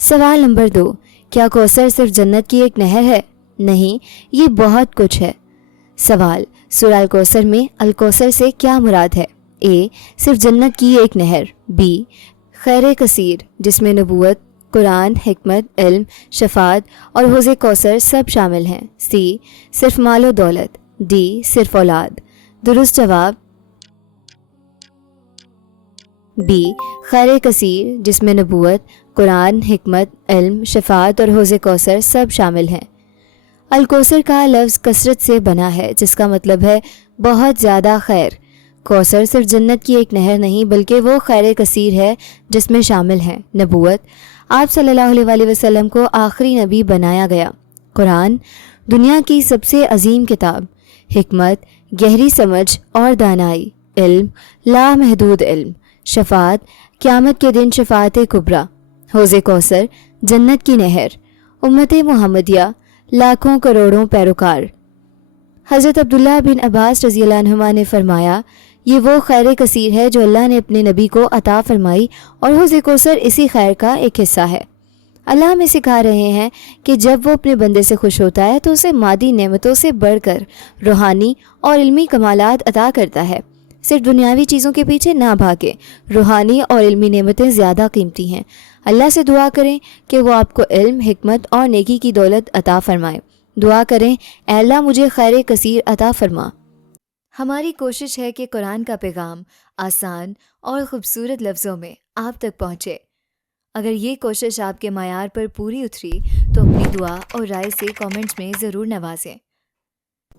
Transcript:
سوال نمبر 2، کیا کوثر صرف جنت کی ایک نہر ہے؟ نہیں، یہ بہت کچھ ہے۔ سوال، سورہ الکوثر میں الکوثر سے کیا مراد ہے؟ اے، صرف جنت کی ایک نہر، بی، خیر کثیر جس میں نبوت، قرآن، حکمت، علم، شفاعت اور حوض کوثر سب شامل ہیں، سی، صرف مال و دولت، ڈی، صرف اولاد۔ درست جواب بی، خیر کثیر جس میں نبوت، قرآن، حکمت، علم، شفاعت اور حوض کوثر سب شامل ہیں۔ الکوثر کا لفظ کثرت سے بنا ہے جس کا مطلب ہے بہت زیادہ خیر۔ کوثر صرف جنت کی ایک نہر نہیں بلکہ وہ خیر کثیر ہے جس میں شامل ہیں نبوت، آپ صلی اللہ علیہ وآلہ وسلم کو آخری نبی بنایا گیا، قرآن، دنیا کی سب سے عظیم کتاب، حکمت، گہری سمجھ اور دانائی، علم، لامحدود علم، شفاعت، قیامت کے دن شفاعت کبریٰ، حوض کوثر، جنت کی نہر، امت محمدیہ، لاکھوں کروڑوں پیروکار۔ حضرت عبداللہ بن عباس رضی اللہ عنہما نے فرمایا، یہ وہ خیر کثیر ہے جو اللہ نے اپنے نبی کو عطا فرمائی اور حوض کوثر اسی خیر کا ایک حصہ ہے۔ اللہ ہمیں سکھا رہے ہیں کہ جب وہ اپنے بندے سے خوش ہوتا ہے تو اسے مادی نعمتوں سے بڑھ کر روحانی اور علمی کمالات عطا کرتا ہے۔ صرف دنیاوی چیزوں کے پیچھے نہ بھاگیں، روحانی اور علمی نعمتیں زیادہ قیمتی ہیں۔ اللہ سے دعا کریں کہ وہ آپ کو علم، حکمت اور نیکی کی دولت عطا فرمائے۔ دعا کریں، اے اللہ مجھے خیر کثیر عطا فرما۔ ہماری کوشش ہے کہ قرآن کا پیغام آسان اور خوبصورت لفظوں میں آپ تک پہنچے۔ اگر یہ کوشش آپ کے معیار پر پوری اتری تو اپنی دعا اور رائے سے کامنٹس میں ضرور نوازیں۔